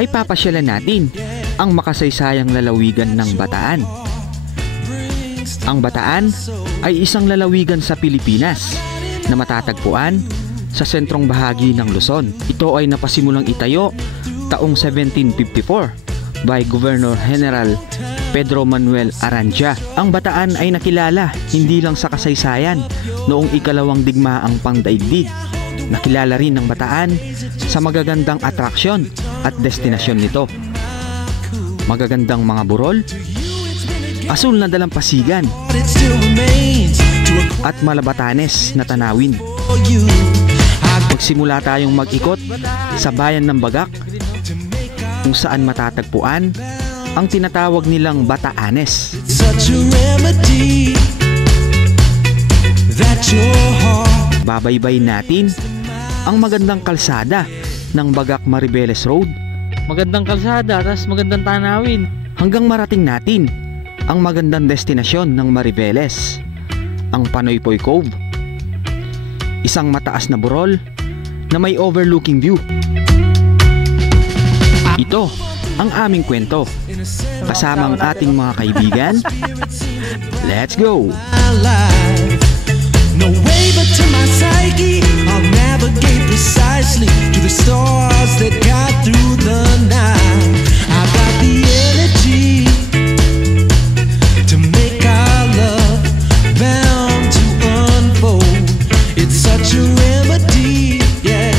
ay papasyalan natin ang makasaysayang lalawigan ng Bataan. Ang Bataan ay isang lalawigan sa Pilipinas na matatagpuan sa sentrong bahagi ng Luzon. Ito ay napasimulang itayo taong 1754 by Governor General Pedro Manuel Aranja. Ang Bataan ay nakilala hindi lang sa kasaysayan noong ikalawang digmaang pangdaigdig. Nakilala rin ng Bataan sa magagandang atraksyon at destinasyon nito. Magagandang mga burol, asul na dalampasigan, at malabatanes na tanawin. Magsimula tayong mag-ikot sa bayan ng Bagak, kung saan matatagpuan ang tinatawag nilang Bataanes. Babaybay natin ang magandang kalsada ng Bagak Maribeles Road. Magandang kalsada, tas magandang tanawin. Hanggang marating natin ang magandang destinasyon ng Maribeles, ang Panoypoy Cove. Isang mataas na burol na may overlooking view. Ito ang aming kwento kasama ang ating mga kaibigan. Let's go! No way but to my psyche, I'll navigate precisely to the stars that guide through the night. I got the energy to make our love bound to unfold. It's such a remedy, yeah,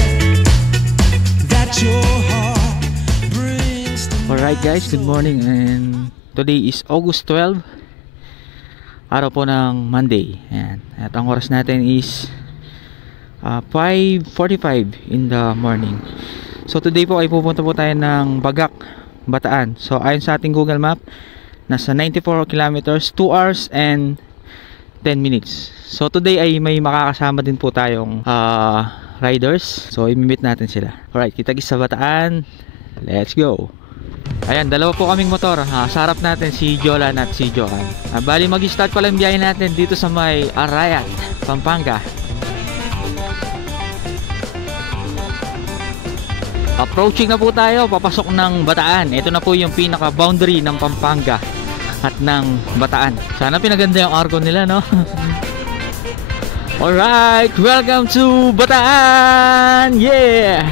that your heart brings to me. Alright guys, good morning, and today is August 12, araw po ng Monday. Ayan. At ang oras natin is 5:45 in the morning. So today po ay pupunta po tayo ng Bagak, Bataan. So ayon sa ating Google Map, nasa 94 kilometers, 2 hours and 10 minutes. So today ay may makakasama din po tayong riders. So i-meet natin sila. Alright, kita-kits sa Bataan. Let's go! Ayan, dalawa po kaming motor. Sa harap natin si Jolan at si Johan. Bali mag-start pala yung biyahe natin dito sa may Arayat, Pampanga. Approaching na po tayo, papasok ng Bataan. Ito na po yung pinaka-boundary ng Pampanga at ng Bataan. Sana pinaganda yung argo nila, no? Alright, welcome to Bataan! Yeah!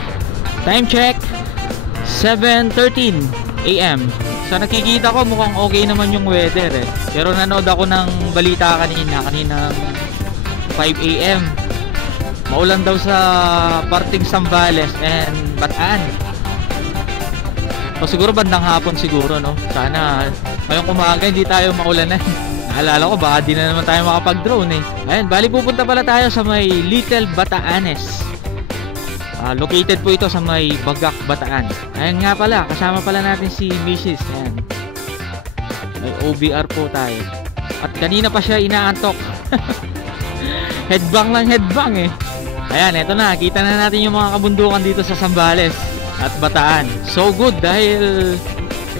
Time check, 7:13 AM. Sa nakikita ko mukhang okay naman yung weather eh. Pero nanood ako ng balita kaninang 5 AM. Maulan daw sa parting Zambales and Bataan. O siguro bandang hapon siguro, no? Sana ngayong umaga hindi tayo maulanan. Naalala ko baka di na naman tayo makapag-drone eh. Ayun, bali pupunta pala tayo sa may Little Bataanes. Located po ito sa may Bagak, Bataan. Ayun nga pala, kasama pala natin si Mrs. Ayan. May OBR po tayo. At kanina pa siya inaantok. Headbang lang headbang eh. Ayan, eto na, kita na natin yung mga kabundukan dito sa Zambales at Bataan. So good dahil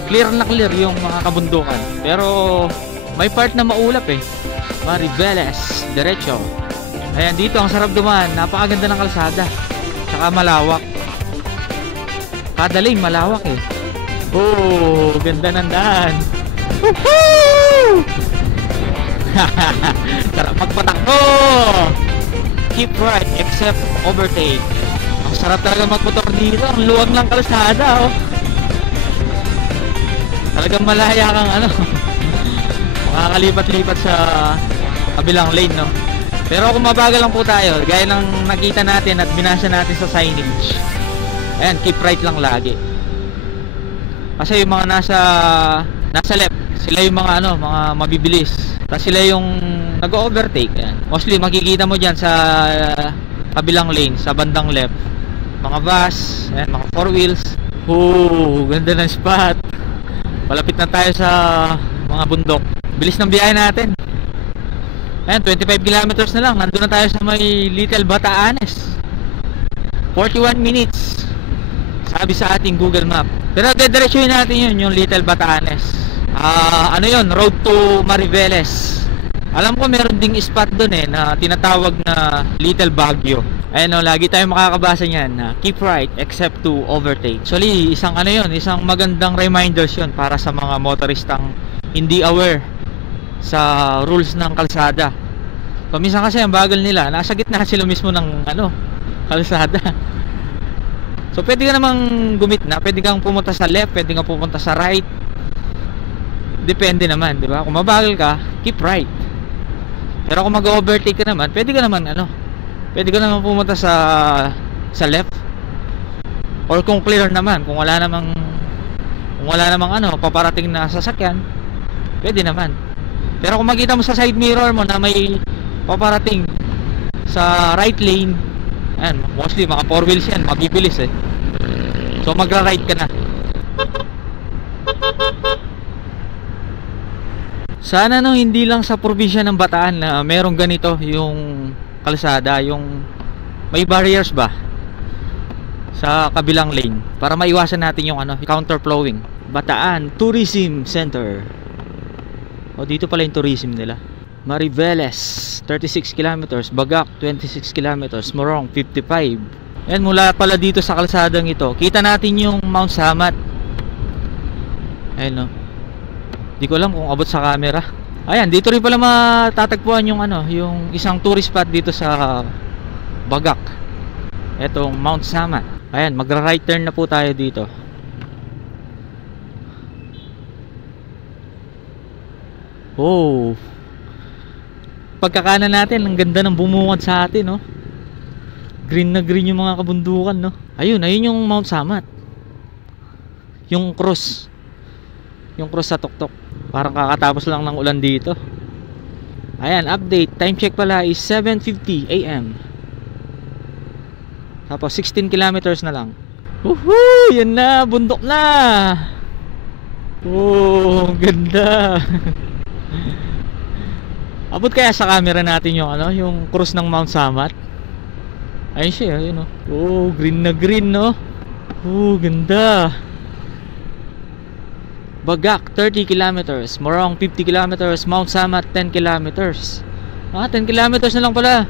clear na clear yung mga kabundukan. Pero may part na maulap eh. Maribeles, diretso. Ayan, dito ang sarap dumaan, napakaganda ng kalsada. Tsaka malawak. Kadaling malawak eh. Oh, ganda ng daan. Woohoo! Sarap magpatakbo. Keep right except overtake. Ang sarap talaga magmotor dito. Ang luwag lang kalsada, oh. Talagang malaya kang makakalipat-lipat sa kabilang lane, no? Pero kung mabagal lang po tayo, gaya ng nakita natin at binasa natin sa signage, ayan, keep right lang lagi. Kasi yung mga nasa left, sila yung mga mga mabibilis. Tapos sila yung nag-overtake. Ayan. Mostly makikita mo dyan sa kabilang lane, sa bandang left. Mga bus, ayan, mga 4 wheels. Oh, ganda ng spot. Malapit na tayo sa mga bundok. Bilis ng biyahe natin. Ayan, 25 kilometers na lang. Nandun na tayo sa may Little Bataanes. 41 minutes. Sabi sa ating Google Map. Pero dediretsuhin natin yun, yung Little Bataanes. Ano yun? Road to Maribeles. Alam ko meron ding spot dun eh, na tinatawag na Little Baguio. Ayun o, lagi tayong makakabasa niyan na keep right except to overtake. Actually, isang ano yun, isang magandang reminders yun para sa mga motoristang hindi aware sa rules ng kalsada. Paminsan kasi ang bagal nila, nasa gitna sila mismo ng ano, kalsada. So pwede ka namang gumitna, pwede kang pumunta sa left, pwede kang pumunta sa right. Depende naman, di ba? Kung mabagal ka, keep right. Pero kung mag-overtake ka naman, pwede ka naman ano, pwede ka naman pumunta sa left. Or kung clear naman, kung wala namang ano, paparating na sasakyan, pwede naman. Pero kung makita mo sa side mirror mo na may paparating sa right lane, ayan, mostly mga 4 wheels yan, mabibilis eh. So magra-right ka na. Sana no, hindi lang sa probinsya ng Bataan na merong ganito yung kalsada, yung may barriers ba sa kabilang lane para maiwasan natin yung ano, counterflowing. Bataan Tourism Center. O dito pala yung tourism nila. Mariveles 36 kilometers, Bagak 26 kilometers, Morong 55. Yan, mula pala dito sa kalsadang ito, kita natin yung Mount Samat. Ayun no. Di ko alam kung abot sa camera. Ayan, dito rin pala matatagpuan yung ano, yung isang tourist spot dito sa Bagak. Etong Mount Samat. Ayan, magra-right turn na po tayo dito. Oh. Pagkakanan natin, ang ganda ng bumungad sa atin, no? Green na green yung mga kabundukan, no? Ayun yung Mount Samat. Yung cross. Yung cross sa tuktok. Parang kakatapos lang ng ulan dito. Ayan, update. Time check pala is 7:50 AM. Tapos 16 kilometers na lang. Woohoo! Yan na, bundok na. Oh, ganda. Abot kaya sa camera natin yung ano, yung cross ng Mount Samat. Ayun siya, yun oh. Oh, green na green, no? Oh, ganda. Bagak 30 kilometers, Morong 50 kilometers, Mount Samat 10 kilometers. 10 kilometers na lang pala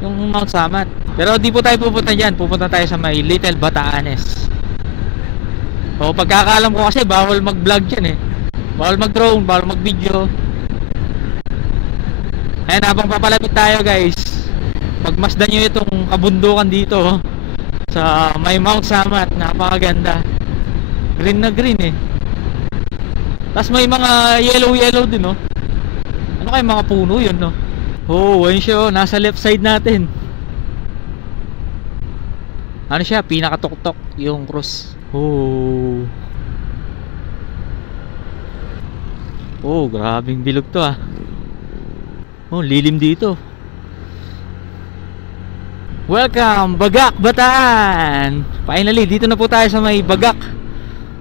yung Mount Samat. Pero di po tayo pupunta dyan, pupunta tayo sa may Little Batanes. O pagkakaalam ko kasi bawal mag-vlog dyan eh. Bawal mag-drone, bawal mag-video. Ayan, habang papalapit tayo guys, pagmasdan nyo itong kabundukan dito sa may Mount Samat, napakaganda. Green na green eh. Tapos may mga yellow din, no? Ano kaya mga puno yun, no? Oh, ayun siya, oh, nasa left side natin. Ano siya, pinakatuktok yung cross. Oh. Oh, grabing bilog to ah. Oh, lilim dito. Welcome, Bagak, Bataan. Finally, dito na po tayo sa may Bagak,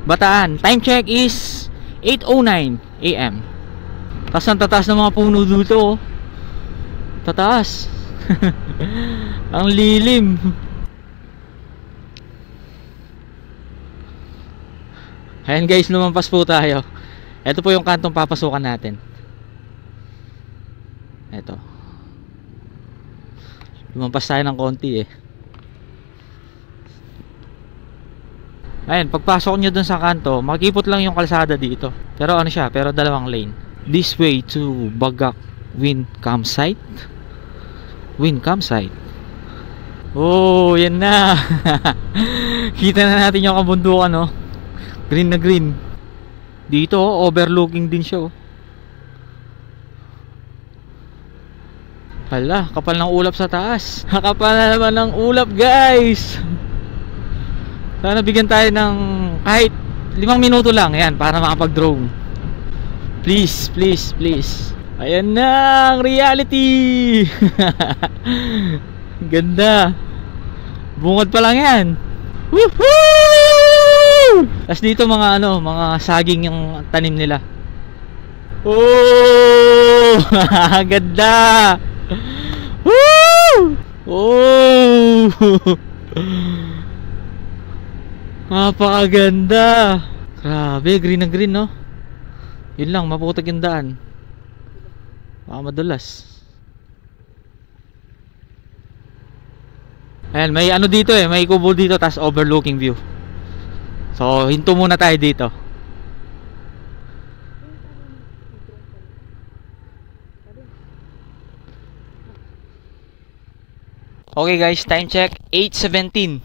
Bataan. Time check is 8:09 AM. Taas ang tataas ng mga puno dito, oh. Tataas. Ang lilim. Ayan guys, lumampas po tayo. Ito po yung kantong papasukan natin. Ito. Lumampas tayo ng konti eh. Ayan, pagpasok nyo dun sa kanto, makikipot lang yung kalsada dito. Pero ano siya, pero dalawang lane. This way to Bagak Wind Campsite. Wind Campsite. Oh, yan na. Kita na natin yung kabundukan, no? Green na green. Dito, overlooking din siya, oh. Hala, kapal ng ulap sa taas. Kapal na naman ng ulap, guys. Sana bigyan tayo ng kahit 5 minuto lang, yan, para makapag-drone. Please, please, please. Ayan na ang reality. Ganda. Bungad pa lang yan. Woohoo! Tapos dito mga ano, mga saging yung tanim nila. Oh! Ganda. Woo! Oh! Napakaganda. Grabe, green na green, no? Yun lang, maputik yung daan. Baka madulas. Ayan, may ano dito eh, may kubo dito tas overlooking view. So, hinto muna tayo dito. Okay guys, time check 8:17.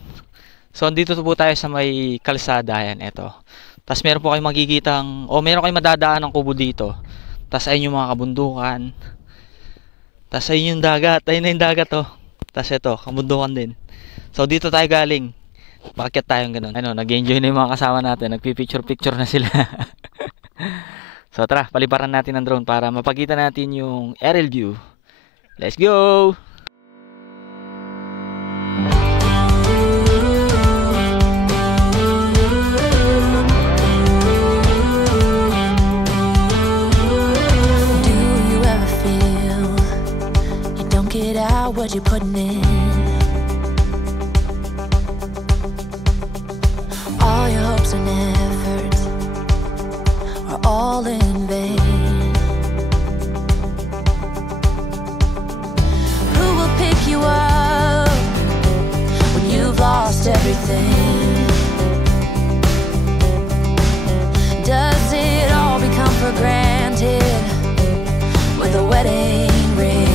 So, andito po tayo sa may kalsada. Ayan, eto. Tas meron po kayong makikitang, o meron kayong madadaan ng kubo dito. Tas ayun yung mga kabundukan. Tas ayun yung dagat. Ayun na yung dagat oh. Tas ito, kabundukan din. So, dito tayo galing. Bakit tayong ganun? Ano, nag-enjoy na yung mga kasama natin. Nagpi-picture-picture na sila. So, tara, paliparan natin ng drone para mapakita natin yung aerial view. Let's go! What you putting in? All your hopes and efforts are all in vain. Who will pick you up when you've lost everything? Does it all become for granted with a wedding ring?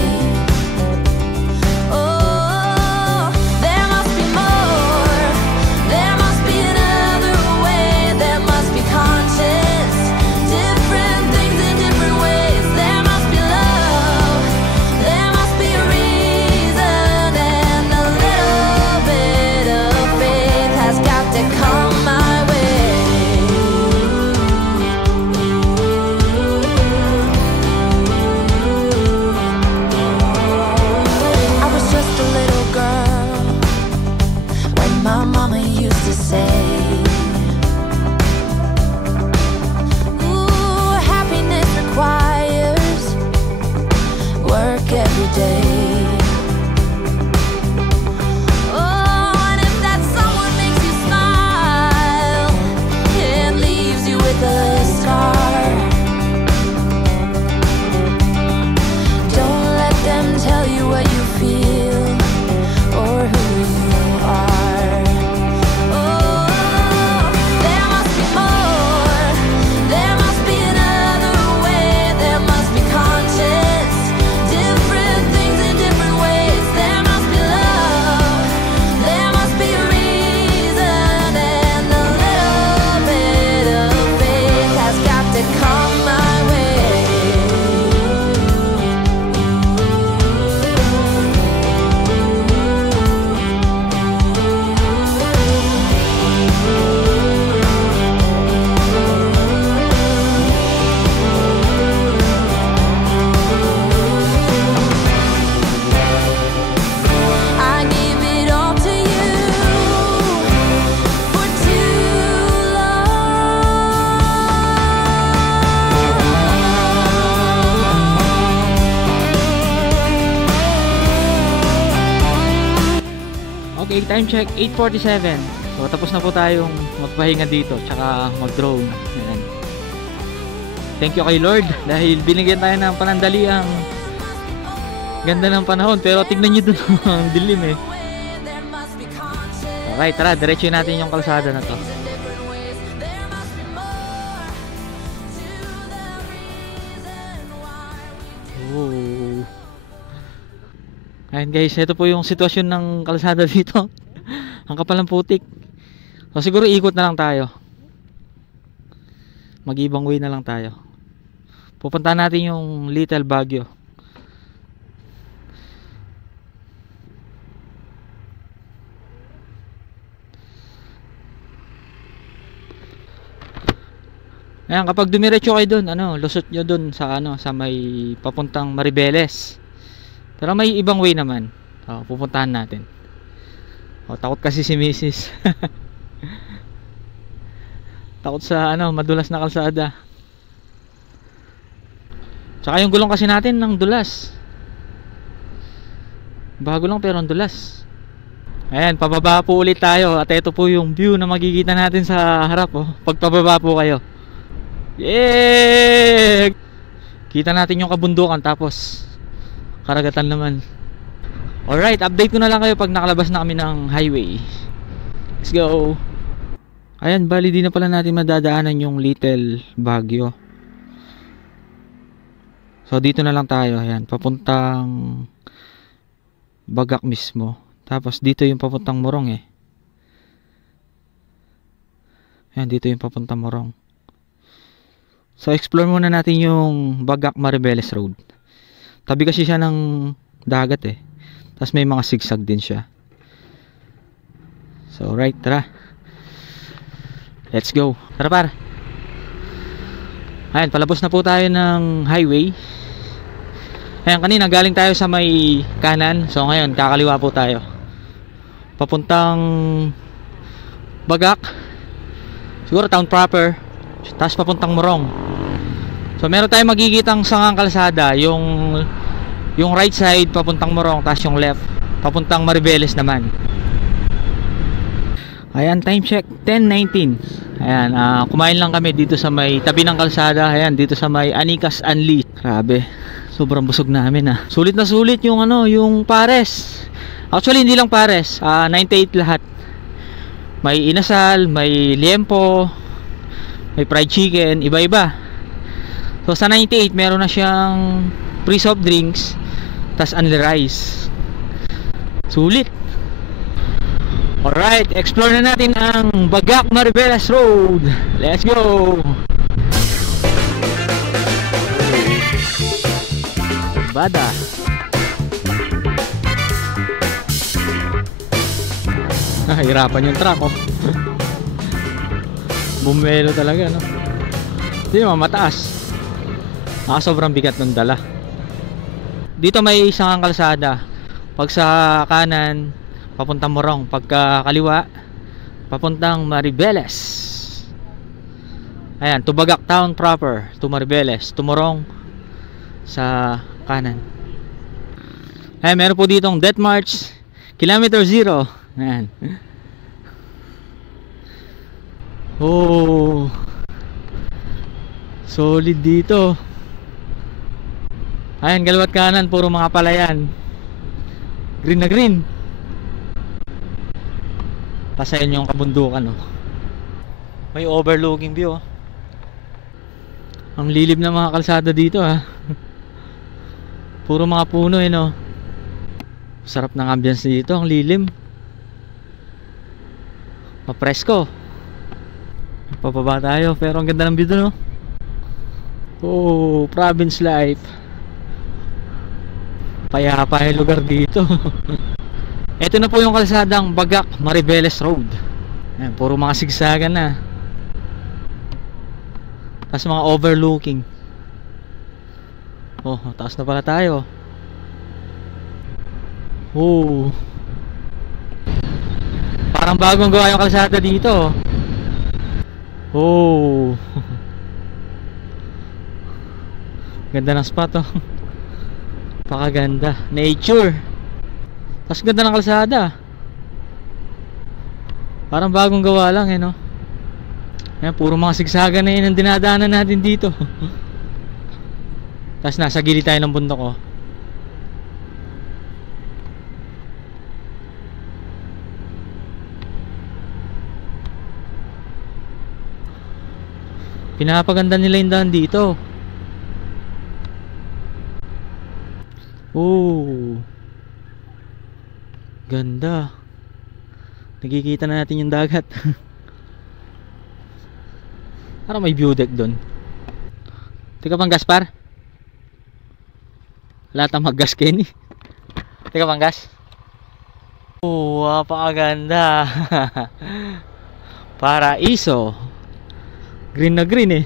Okay, time check 8:47. So tapos na po tayong magpahinga dito tsaka mag-drone. Ayan. Thank you kay Lord dahil binigyan tayo ng panandaliang ganda ng panahon, pero tignan niyo doon ang dilim eh. Okay, tara, diretso natin yung kalsada na to. Oh. Ayan guys, ito po yung sitwasyon ng kalsada dito. Ang kapal ng putik. So siguro ikot na lang tayo. Mag-ibang way na lang tayo. Pupuntahan natin yung Little Baguio. Ayan, kapag dumiretso kayo doon, lusot nyo doon sa sa may papuntang Maribeles. Pero may ibang way naman. Pupuntahan natin. Takot kasi si Mrs. Takot sa madulas na kalsada. Tsaka yung gulong kasi natin ng dulas. Bago lang pero ang dulas. Ayan, pababa po ulit tayo. At ito po yung view na makikita natin sa harap. Pag pababa po kayo. Yeah! Kita natin yung kabundukan tapos karagatan naman. Alright, update ko na lang kayo pag nakalabas na kami ng highway. Let's go. Ayan, bali di na pala natin madadaanan yung Little Baguio. So dito na lang tayo. Ayan, papuntang Bagak mismo. Tapos dito yung papuntang Morong eh. Ayan, dito yung papuntang Morong. So explore muna natin yung Bagak Maribeles Road. Tabi kasi siya ng dagat eh. Tapos may mga sigsag din siya. So right, tara. Let's go. Tara par. Ayan, palabos na po tayo ng highway. Ayan, kanina galing tayo sa may kanan. So ngayon, kakaliwa po tayo. Papuntang Bagak. Siguro town proper. Tapos papuntang Morong. So meron tayong magigitang sangang kalsada. Yung right side papuntang Morong, tapos yung left papuntang Maribeles naman. Ayan, time check 10:19. Ayan, kumain lang kami dito sa may tabi ng kalsada. Ayan, dito sa may Anikas Unli. Grabe, sobrang busog namin ah. Sulit na sulit yung yung pares. Actually hindi lang pares, 98 lahat. May inasal, may liempo, may fried chicken, iba-iba. So sa 98 meron na siyang free soft drinks, tas only rice. Sulit. Alright, explore na natin ang Bagak Maribeles Road. Let's go. Bada. Hirapan yung truck oh. Bumelo talaga no. Hindi naman mataas. Sobrang bigat ng dala. Dito may isang kalsada. Pag sa kanan papuntang Morong, pagka kaliwa papuntang Maribeles. Ayan, to Bagak town proper, to Maribeles, to Morong sa kanan. Ayan, meron po ditong Death March Kilometer 0. Ayan. Oh, solid dito. Ayan, kaliwat kanan puro mga palayan. Green na green. Pasayan yung kabundukan oh. May overlooking view oh. Ang lilib ng mga kalsada dito ah. Puro mga puno eh no. Sarap ng ambience dito, ang lilim. Mapresko. Papaba tayo pero ang ganda ng view no. Oh, province life. Payapa yung lugar dito. Ito na po yung kalsadang Bagak Maribeles Road. Ayan, puro mga sigsagan na. Tapos mga overlooking. Oh, taas na pala tayo. Oh, parang bagong gawa yung kalsada dito. Oh, ganda ng spot oh. Pakaganda. Nature. Tapos ganda ng kalsada. Parang bagong gawa lang eh no. Ayan, puro mga sigsagan na yun ang dinadaanan natin dito. Tapos nasa gilid tayo ng bundok oh. Pinapaganda nila yung daan dito. Oh, ganda. Nakikita na natin yung dagat. Parang may view deck doon. Teka pang gas par. Lahat ang mag-gas Kenny. Teka pang gas. Oh, napakaganda. Paraiso. Green na green eh.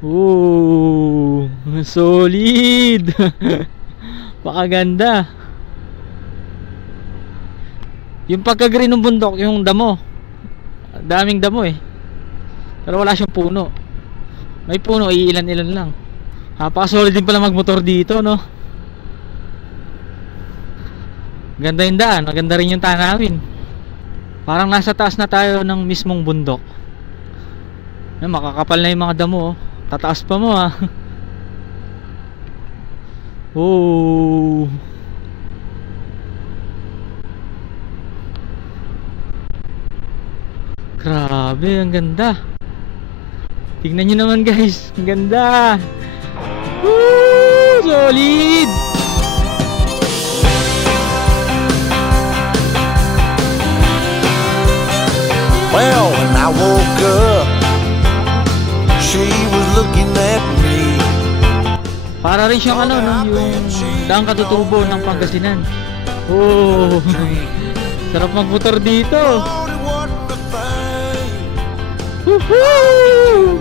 Oh, solid. Pakaganda. Yung pagka-green ng bundok, yung damo. Daming damo eh. Pero wala siyang puno. May puno, iilan-ilan lang. Napaka-solid din pala magmotor dito, no? Ganda yung daan, maganda rin yung tanawin. Parang nasa taas na tayo ng mismong bundok. Makakapal na yung mga damo, oh. Tataas pa mo ah. Oh, Grabe, ang ganda. Tignan nyo naman guys, ang ganda. Woo! Solid! Well, when I woke up, she was looking at me. Para rin siyang ano, no? Yung daang katutubo ng Pangasinan. Oh! Sarap magmotor dito. Woohoo!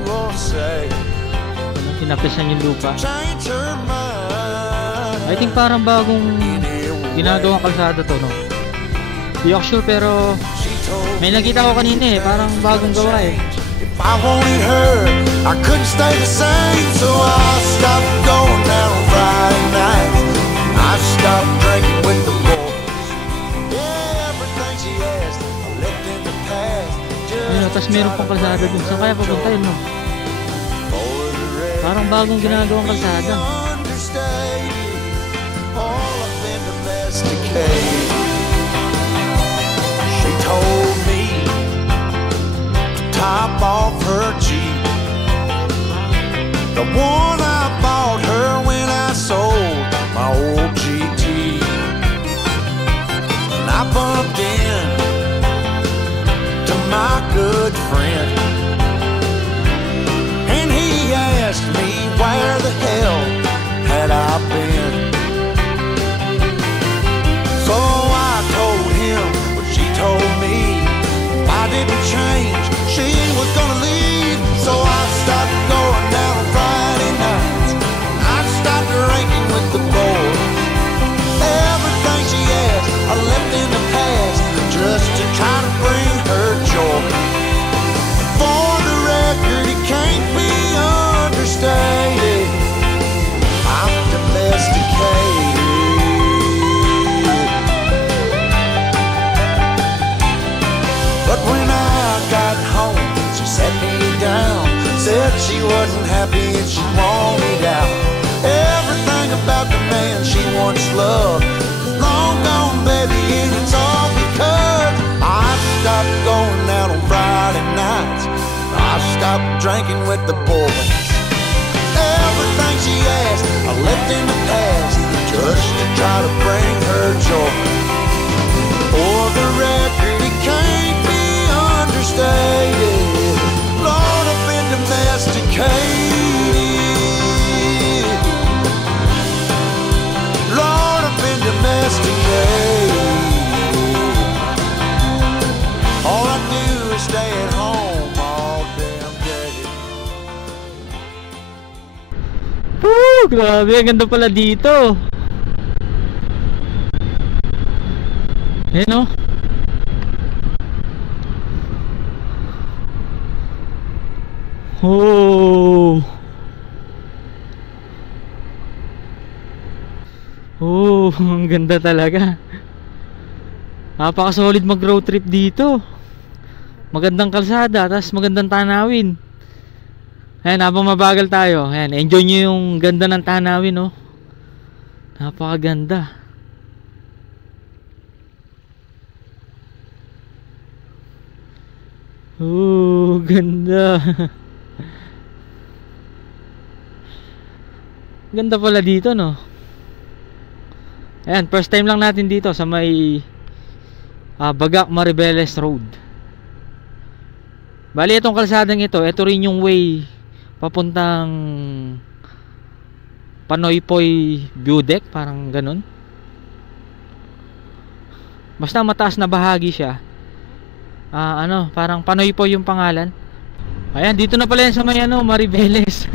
Pinapesan yung lupa. I think parang bagong ginagawang kalsada to, no? Di ako sure, pero may nakita ko kanina eh, parang bagong gawa eh. If I wanted her, I couldn't stay the same. So I stopped going out on Friday nights. I stopped drinking with the boys. Yeah, everything she asked, I left in the past. Ayun, tapos meron pang kalsada dun. Saan kaya papunta yun, no? Parang bagong ginagawang kalsada. All I've been domesticated. She told me to top off her Jeep, the one I bought her when I sold my old GT. And I bumped in to my good friend, and he asked me where the hell had I been. So I told him what she told me. If I didn't change, she was gonna leave. So I stopped going out on Friday nights. I stopped drinking with the boys. Everything she asked, I left in the past, just to try to bring her joy. For the record, it can't be understated, I'm domesticated. But when I got home, she sat me down, said she wasn't happy and she wanted out. Everything about the man she once loved is long gone, baby, and it's all because I stopped going out on Friday nights. I stopped drinking with the boys. Everything she asked, I left in the past, just to try to bring her joy. For the record, it can't be understated, Lord, I've been domesticated. Lord, I've been domesticated. All I do is stay at home all damn day. Woo! Grabe, ang ganda pala dito. Ayan o. Oh. Oh, ang ganda talaga. Napaka-solid mag-road trip dito. Magandang kalsada, tas magandang tanawin. Ayan, habang mabagal tayo, ayan, enjoy nyo yung ganda ng tanawin, oh. Napakaganda. Oh, ganda. Ganda pala dito, no? Ayan, first time lang natin dito sa may Bagac Maribeles Road. Bali, itong kalsadang ito rin yung way papuntang Panoypoy View Deck, parang ganun. Basta mataas na bahagi siya. Parang Panoypoy yung pangalan. Ayan, dito na pala yan sa may Maribeles.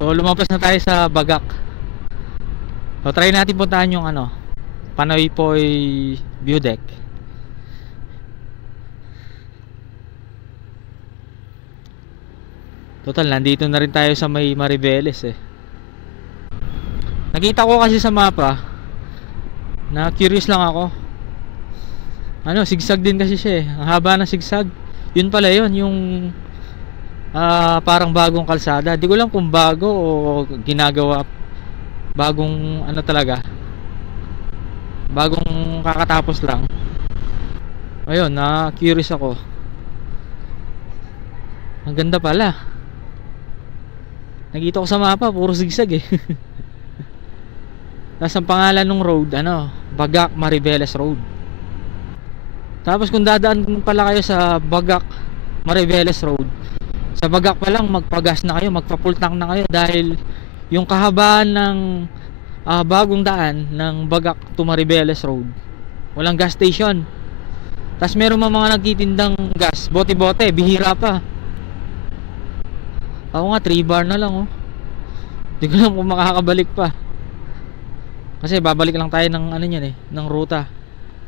So lumampas na tayo sa Bagac. So try natin puntahan yung Panoypoy View Deck. Total, nandito na rin tayo sa may Maribeles eh. Nakita ko kasi sa mapa, na curious lang ako. Sigsag din kasi siya eh. Ang haba ng sigsag. Yun pala yun, yung parang bagong kalsada. Di ko lang kung bago o ginagawa. Bagong talaga. Bagong kakatapos lang. Ayun, na curious ako. Ang ganda pala. Nakita ko sa mapa, puro zigzag eh. Tapos ang pangalan ng road, ano, Bagak Mariveles Road. Tapos kung dadaan pala kayo sa Bagak Mariveles Road, sa Bagak pa lang magpagas na kayo, magpa-full tank na kayo, dahil yung kahabaan ng bagong daan ng Bagak to Mariveles Road, walang gas station. Tapos meron mga nagtitindang gas, bote-bote, bihira pa. Ako nga 3 bar na lang oh. Hindi ko alam kung makakabalik pa. Kasi babalik lang tayo ng ano niyan eh, ng ruta.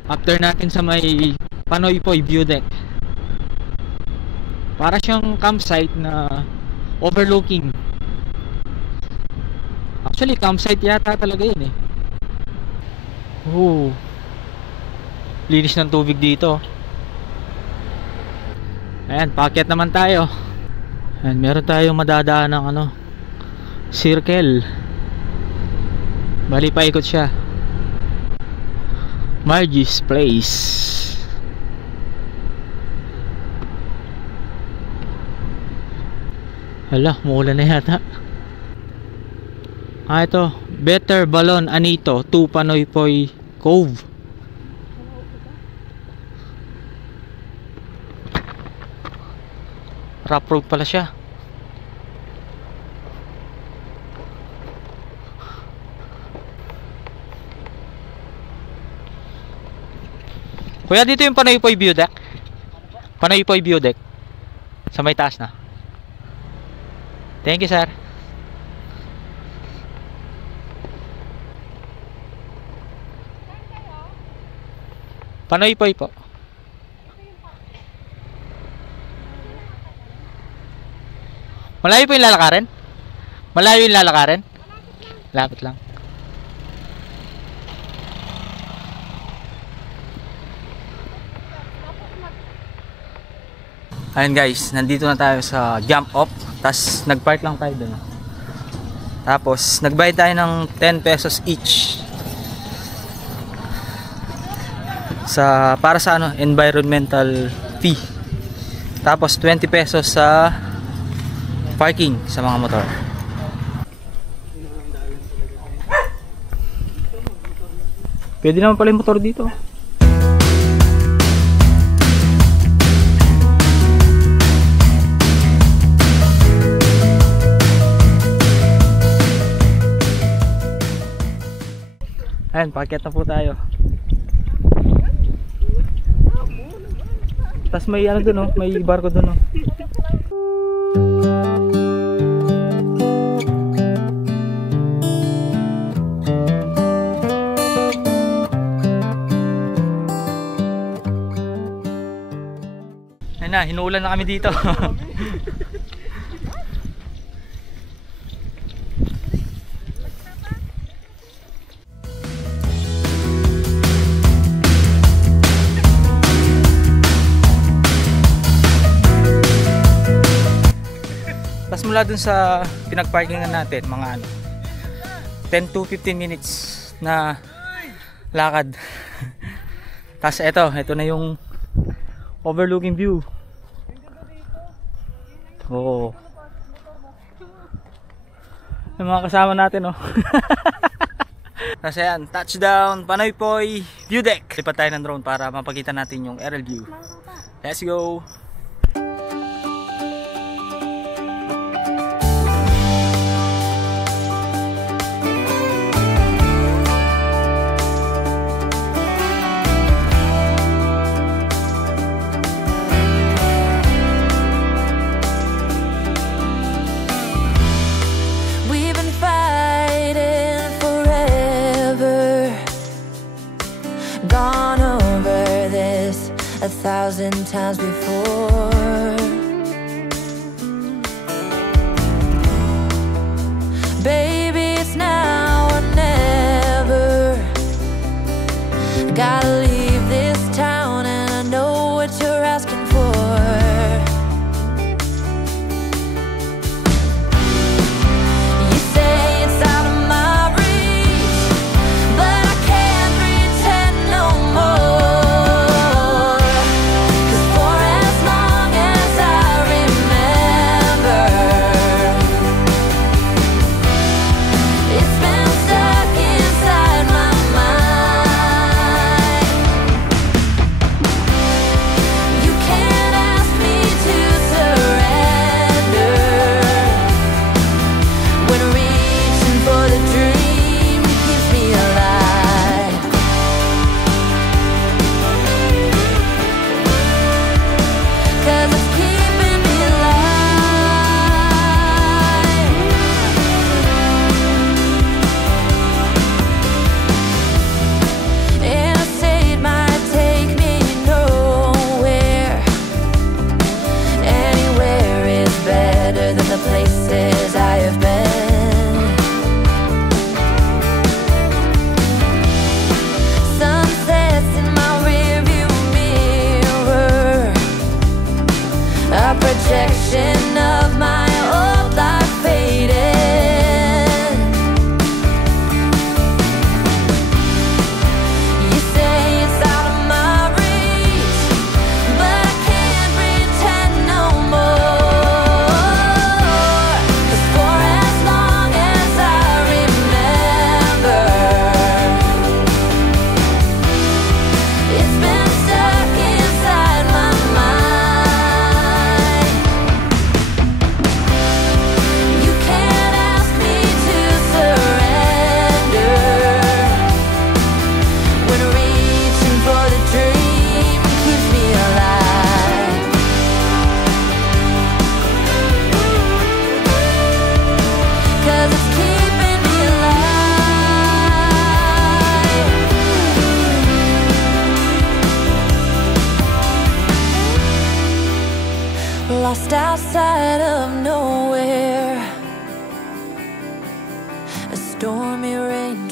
After natin sa may Panoypoy View Deck. Para siyang campsite na overlooking. Actually campsite yata talaga yun eh. Oh. Linis ng tubig dito. Ayan, paakyat naman tayo. Ayan, meron tayong madadaan ng ano, circle. Bali paikot siya. Margie's Place. Hala, muulan na yata. Ito, Better Balon Anito to Panoypoy Cove. Rough road pala siya. Kuya, dito yung Panoypoy View Deck. Panoypoy View Deck. Sa may taas na. Thank you, sir. Panoypoy po. Malayo po yung lalakarin? Malayo yung lalakarin? Lapit lang. Ayun guys, nandito na tayo sa jump off. Tapos nagpark lang tayo dun. Tapos nagbayad tayo ng 10 pesos each. Para sa ano, environmental fee. Tapos 20 pesos sa parking sa mga motor. Pwede naman pala yung motor dito. Ayan, paket na po tayo. Tapos may ano dun, oh, may barko dun, oh. Ayan na, hinuulan na kami dito. Tapos mula dun sa pinagparkingan natin, mga ano, 10 to 15 minutes na lakad. Tapos ito na yung overlooking view. Oo. Yung mga kasama natin, oh. Tapos ayan, touchdown, Panoypoy View Deck. Lipat tayo ng drone para mapakita natin yung aerial view. Let's go! Gone over this 1,000 times before. Baby, it's now or never. Gotta leave this town and I know what you're asking for. You say it's out of my reach, but I can't pretend no more. 'Cause for as long as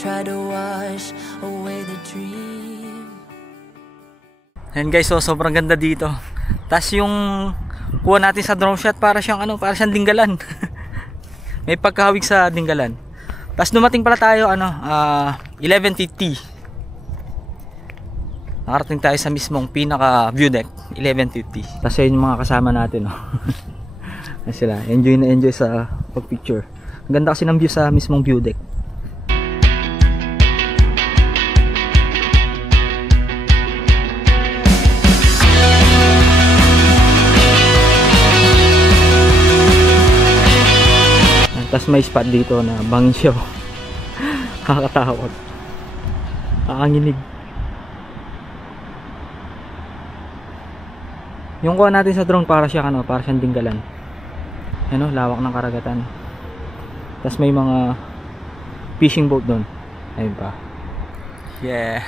try to wash away the dream. Ayan guys, so sobrang ganda dito. Tapos yung kuha natin sa drone shot para siyang para siyang dinggalan. May pagkahawig sa dinggalan. Tapos dumating pala tayo 11:50. Nakarating tayo sa mismong pinaka view deck, 11:50. Tapos yun yung mga kasama natin, sila enjoy na enjoy sa pag-picture. Ang ganda kasi ng view sa mismong view deck. Tapos may spot dito na bangin siya. Nakakatakot. Nakakanginig. Yung kuha natin sa drone para siyang para siyang dinggalan. Lawak ng karagatan. Tapos may mga fishing boat doon. Ayun pa. Yeah.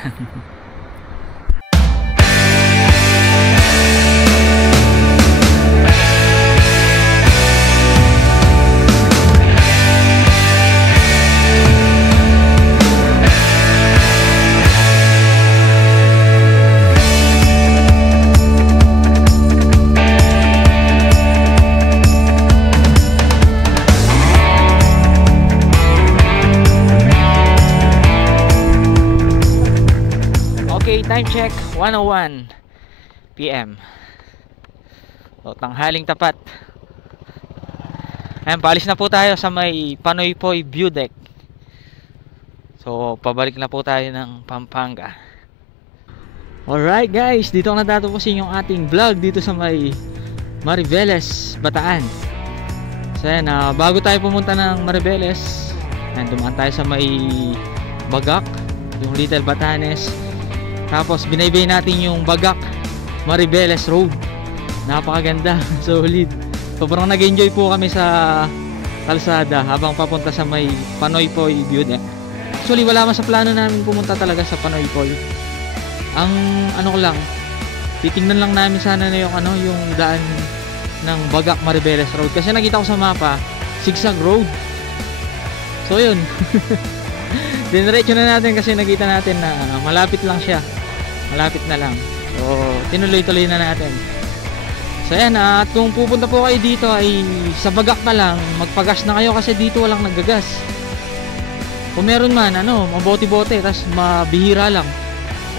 Time check, 1:01 PM. So, tanghaling tapat. Ayan, paalis na po tayo sa may Panoypoy View Deck. So, pabalik na po tayo ng Pampanga. Alright guys, dito na tatapusin yung ating vlog dito sa may Mariveles, Bataan. So ayan, bago tayo pumunta ng Mariveles, dumaan tayo sa may Bagak, yung Little Batanes. Tapos binaybay natin yung Bagak Mariveles Road. Napakaganda, solid. Sobrang nag-enjoy po kami sa kalsada habang papunta sa may Panoypoy View Deck. Actually wala man sa plano namin pumunta talaga sa Panoypoy. Ang ko lang, titingnan lang namin sana na yung yung daan ng Bagak Mariveles Road kasi nakita ko sa mapa, zigzag road. So yun. Dinerecho na natin kasi nakita natin na malapit lang siya. Malapit na lang. So, tinuloy-tuloy na natin. So, ayan. At kung pupunta po kayo dito ay sa Bagak na lang, magpagas na kayo kasi dito walang nagagas. Kung meron man, mabote-bote, tas mabihira lang.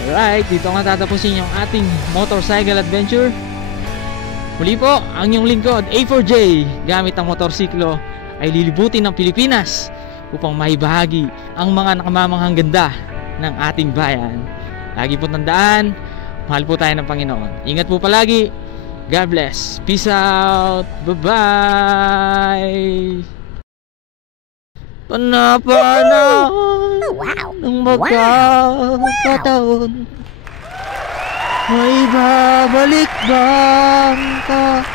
Alright, dito nga tatapusin yung ating motorcycle adventure. Muli po, ang inyong lingkod, A4J, gamit ang motorsiklo, ay lilibutin ng Pilipinas upang maibahagi ang mga nakamamanghang ganda ng ating bayan. Lagi po tandaan, mahal po tayo ng Panginoon. Ingat po palagi. God bless. Peace out. Bye-bye. Panapanahon ng magkakataon, may babalik bang kahapon?